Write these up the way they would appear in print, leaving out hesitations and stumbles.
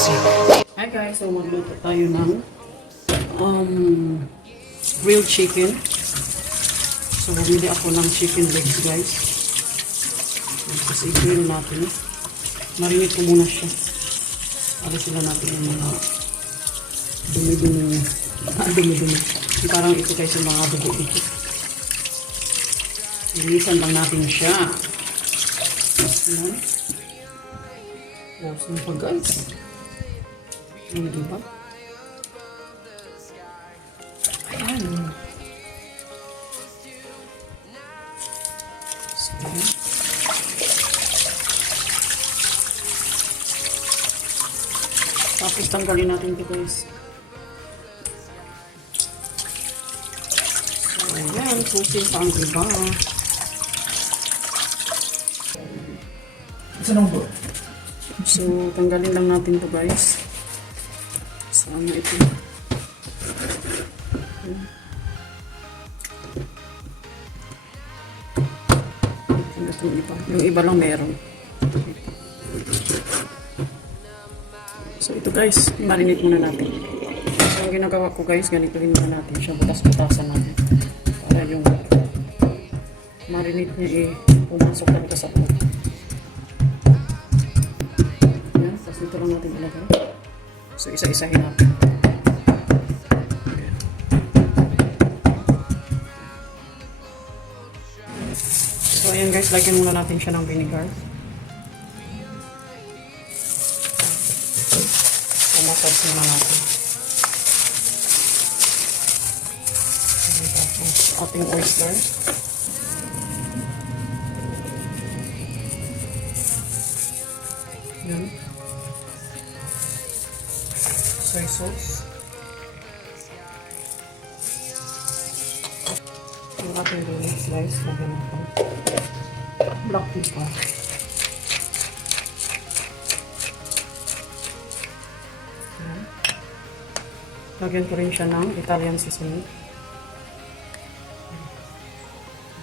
Hi guys, so magluto tayo ng grilled chicken. So bumili ako ng chicken legs guys. Tapos i-grill natin. Marinate ko muna siya. Alis sila natin yung mga dumi-dumi. Dumi-dumi. Parang ito guys yung mga dugo dito. Ilisan lang natin siya. Ayan. Oh, simple guys. Ano diba? Ayan. So, tapos tanggalin natin ito guys. So, ayan. Pusin pa ang iba. So, tanggalin lang natin ito guys. Sama ito. Yung iba lang meron. So, ito guys, marinate muna natin. So, ang ginagawa ko guys, ganituhin muna natin siya. Butas-butasan natin. Para yung marinate niya pumasok talaga sa loob. Yan, tapos ito lang natin ilagay. So, isa-isahin natin. So, ayan guys, lagyan muna natin siya ng vinegar. Pumasok muna natin. Tapos, ating oyster. Yan. Soy sauce. Yung ating donut slice, lagyan natin. Black pepper. Yan. Lagyan ko rin siya ng Italian seasoning.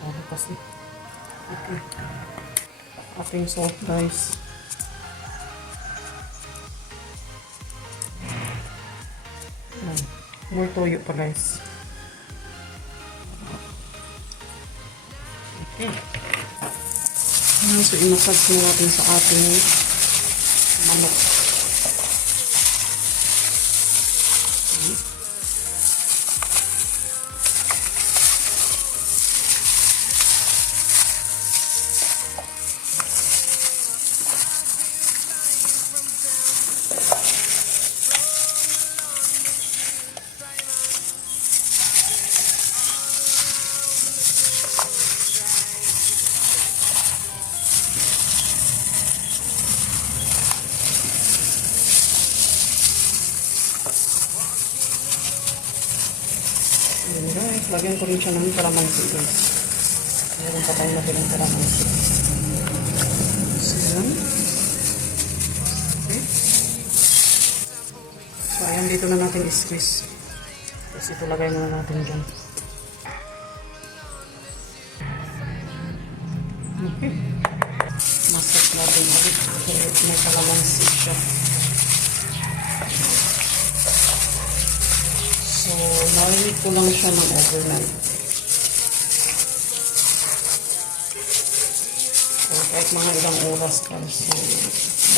Bago kasi. Okay. Ating salt guys. More toyo pa guys. Okay. So, imasag mo natin sa ating manok. Ayan guys, lagyan ko rin siya ng kalamansi guys. Meron pa tayo natin ng kalamansi. So, ayan. Okay. So, ayan, dito na natin i-squeeze. Tapos ito lagay muna natin dyan. Okay. Masak natin ulit. May kalamansi siya. So, marinate ko lang siya ng overnight. So, kahit mga ilang oras pa. So,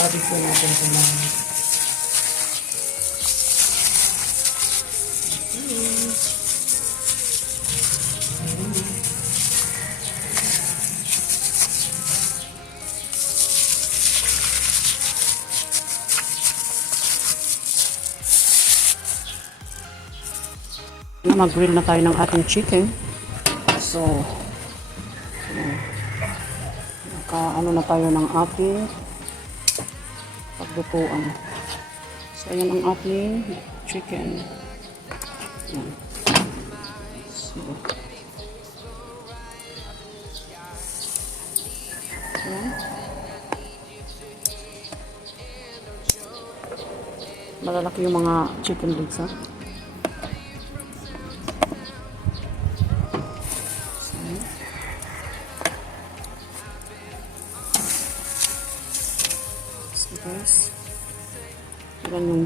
body po natin ito lang. Mag-grill na tayo ng ating chicken. So, naka-ano na tayo ng ating paglutuan. So, ayan ang ating chicken. Ayan. So, ayan. Malalaki yung mga chicken legs, ha? Guys,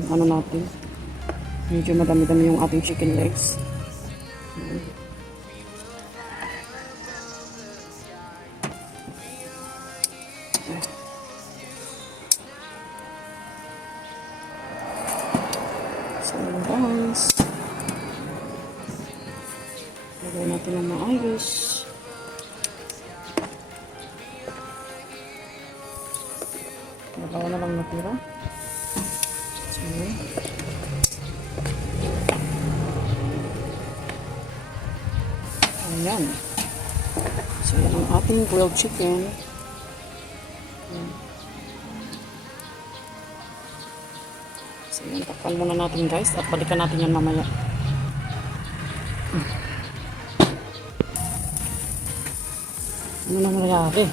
ano natin. Medyo madami-dami yung ating chicken legs. So, guys. Lagay natin ng maayos. Dalawa na lang natira. So, ayan. So, yan ang ating grilled chicken. So, yan. Takpan muna natin guys. At balikan natin yan mamaya. Ano na nangyari?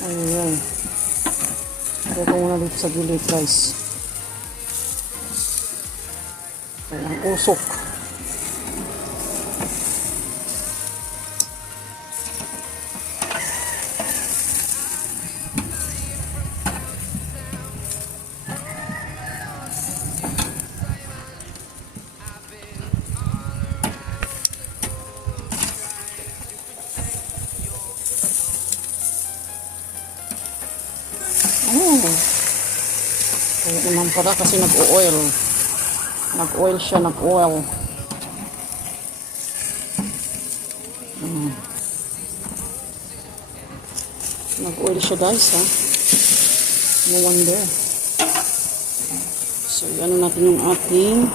Ayan. Ito ko muna dito sa gilid guys. Ayan, usok. Kaya naman pala kasi nag-oil. Nag-oil siya, nag-oil. Nag-oil siya guys, ha. No wonder. So, ano natin yung ating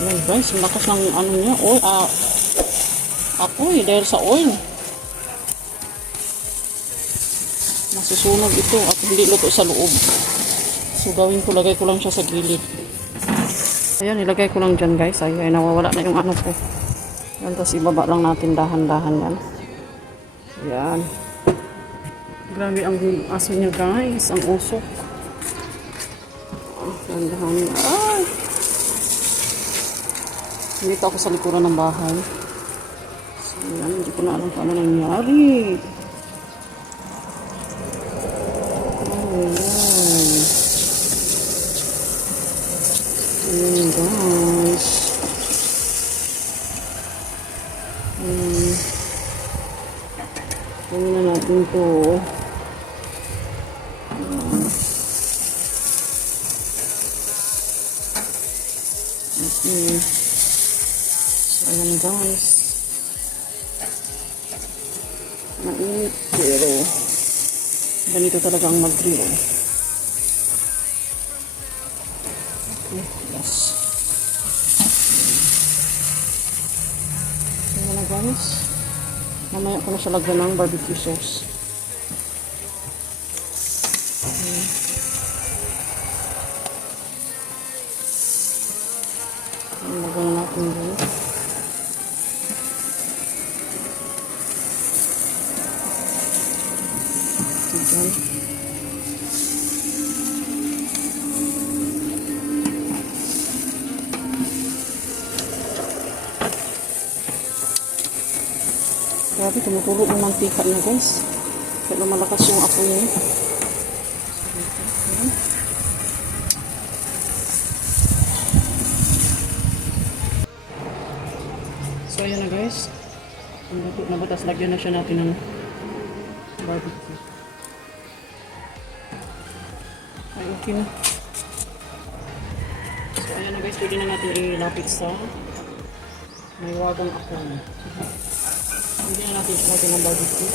ayan guys, ang lakas ng ano niya, apoy dahil sa oil. Masusunog ito at hindi luto sa loob. So gawin ko, lagay ko lang siya sa gilid. Ayan, ilagay ko lang dyan guys. Ayan, nawawala na yung ano ko. Ayan, tapos ibaba lang natin dahan-dahan yan. Ayan. Grabe ang aso niya guys. Ang usok. Dahan-dahan. Ay! Dito ako sa likuran ng bahay. So ayan, hindi ko na alam kung ano nangyari. Ayan guys. Gawin na natin ito. Okay. So ayan guys. Mainit pero ganito talaga ang mag-grill. Yes. Ayan na guys. Mamaya ko na siya lagyan ng barbecue sauce. Lagyan na natin dun. Ayan. Grabe, tumutulo ng mantika niya guys. Kaya malakas yung apoy niya. So ayan na guys. Ang luto na batas, lagyan na siya natin ng barbecue. Ay, okay na. So ayan na guys, pwede na natin ilapit sa may wagang apoy. Hindi na natin siya ng barbecue.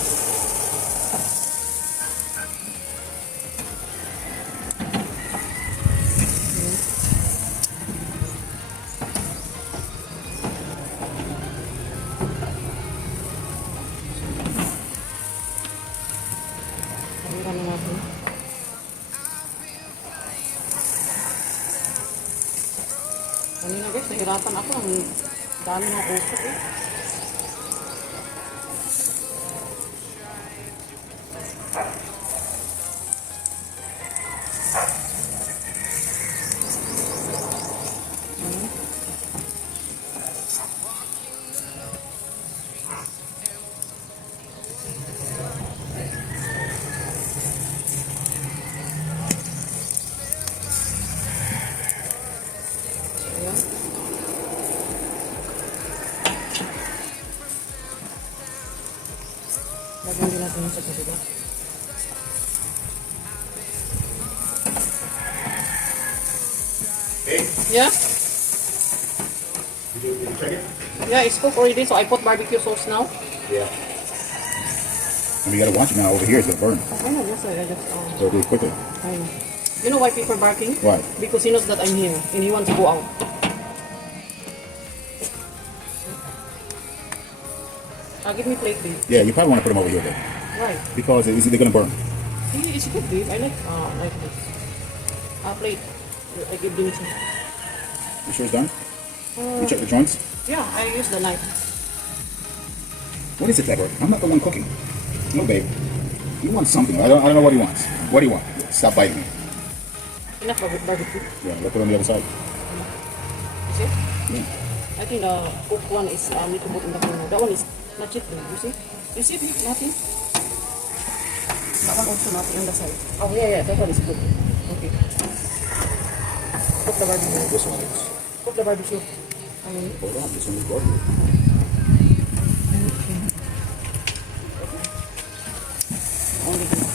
Sabihan na natin. Kanina guys, nahirapan ako. Ang dami ng usok eh. Lagyan din natin yung sa kabila. Hey, Yeah? did you check it? Yeah, it's cooked already, so I put barbecue sauce now. Yeah. And we gotta watch it now. Over here, it's gonna burn. I know, yes, I just, So do it quickly. I know. You know why people are barking? Why? Because he knows that I'm here and he wants to go out. Give me plate, babe. Yeah, you probably want to put them over here, though, Why? because they're gonna burn. It's good, babe. I like this. Plate. I give them some. You sure it's done? You check the joints. Yeah, I use the knife. What is it, Edward? I'm not the one cooking. No, babe. You want something. I don't know what he wants. What do you want? Stop biting me. Enough barbecue. Yeah, let's put it on the other side. You see? Yeah. I think the cooked one is need to put in the corner. That one is not cheap, babe. You see? You see, babe? Nothing. That one also not on the side. Oh, yeah. That one is good. Okay. Cook the barbecue. This one is. Cook the barbecue. Hold on, this one is barbecue. Only good.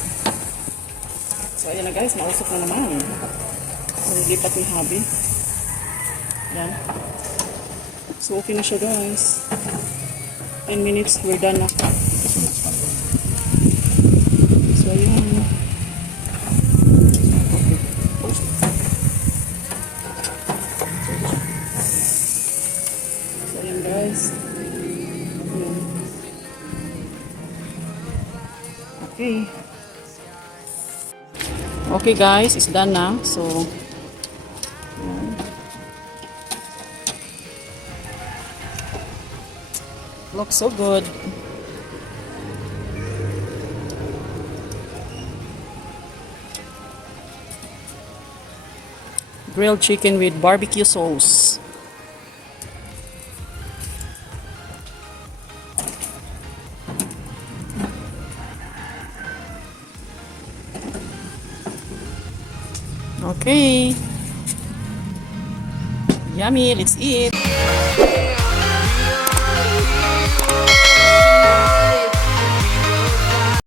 So, ayan na guys. Nausap na naman. So, lipat ni Habi. Yan. So, okay na siya guys. 10 minutes. We're done na. This one is fun. So, ayan. Okay. Post it. So, ayan guys. Ayan. Okay. Okay guys, it's done na. So, ayan. Looks so good. Grilled chicken with barbecue sauce. Okay. Yummy, let's eat.